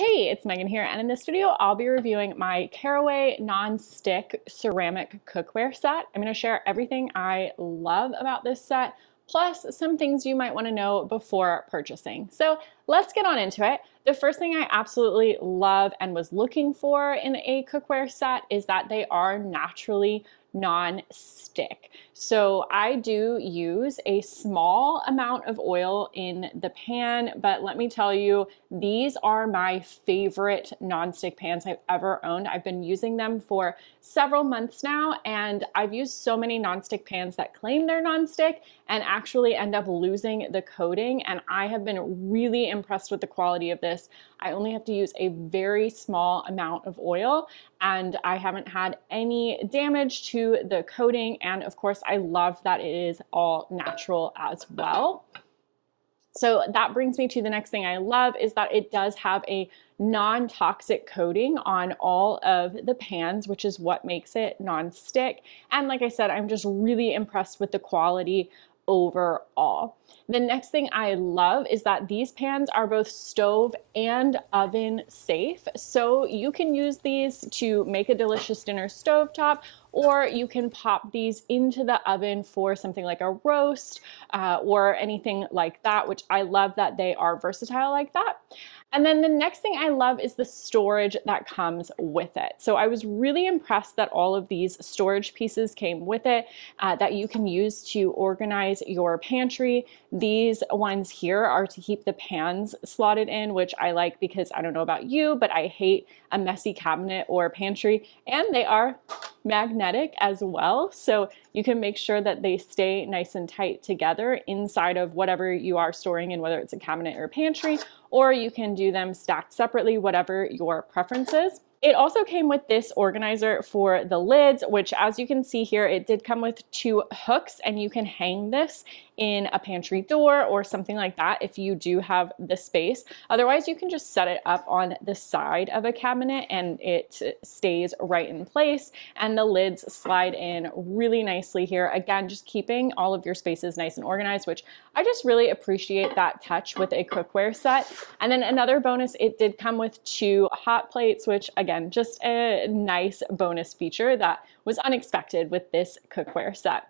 Hey, it's Megan here, and in this video, I'll be reviewing my Caraway Non Stick Ceramic Cookware set. I'm going to share everything I love about this set, plus some things you might want to know before purchasing. So let's get on into it. The first thing I absolutely love and was looking for in a cookware set is that they are naturally non-stick. So I do use a small amount of oil in the pan, but let me tell you, these are my favorite non-stick pans I've ever owned. I've been using them for several months now, and I've used so many non-stick pans that claim they're non-stick and actually end up losing the coating, and I have been really impressed with the quality of this. I only have to use a very small amount of oil, and I haven't had any damage to the coating, and of course I love that it is all natural as well. So that brings me to the next thing I love is that it does have a non-toxic coating on all of the pans, which is what makes it non-stick. And like I said, I'm just really impressed with the quality overall. The next thing I love is that these pans are both stove and oven safe. So you can use these to make a delicious dinner stovetop, or you can pop these into the oven for something like a roast or anything like that, which I love that they are versatile like that. And then the next thing I love is the storage that comes with it. So I was really impressed that all of these storage pieces came with it that you can use to organize your pantry. These ones here are to keep the pans slotted in, which I like because I don't know about you, but I hate a messy cabinet or pantry, and they are magnetic as well. So you can make sure that they stay nice and tight together inside of whatever you are storing in, whether it's a cabinet or pantry, or you can do them stacked separately, whatever your preference is. It also came with this organizer for the lids, which as you can see here, it did come with 2 hooks, and you can hang this in a pantry door or something like that if you do have the space. Otherwise, you can just set it up on the side of a cabinet and it stays right in place, and the lids slide in really nicely here. Again, just keeping all of your spaces nice and organized, which I just really appreciate that touch with a cookware set. And then another bonus, it did come with 2 hot plates, which again, just a nice bonus feature that was unexpected with this cookware set.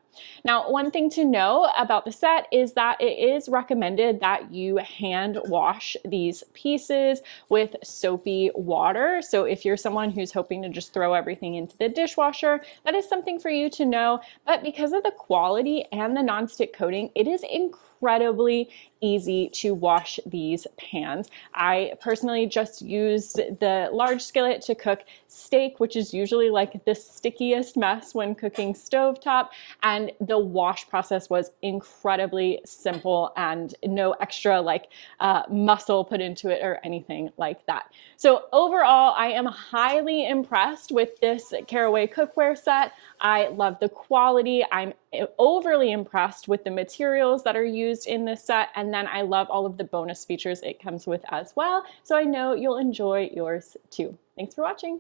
Now, one thing to know about the set is that it is recommended that you hand wash these pieces with soapy water. So if you're someone who's hoping to just throw everything into the dishwasher, that is something for you to know. But because of the quality and the nonstick coating, it is incredibly easy to wash these pans. I personally just used the large skillet to cook steak, which is usually like the stickiest mess when cooking stovetop, and the wash process was incredibly simple and no extra muscle put into it or anything like that. So overall, I am highly impressed with this Caraway cookware set. I love the quality. I'm overly impressed with the materials that are used in this set, and then I love all of the bonus features it comes with as well. So I know you'll enjoy yours too. Thanks for watching.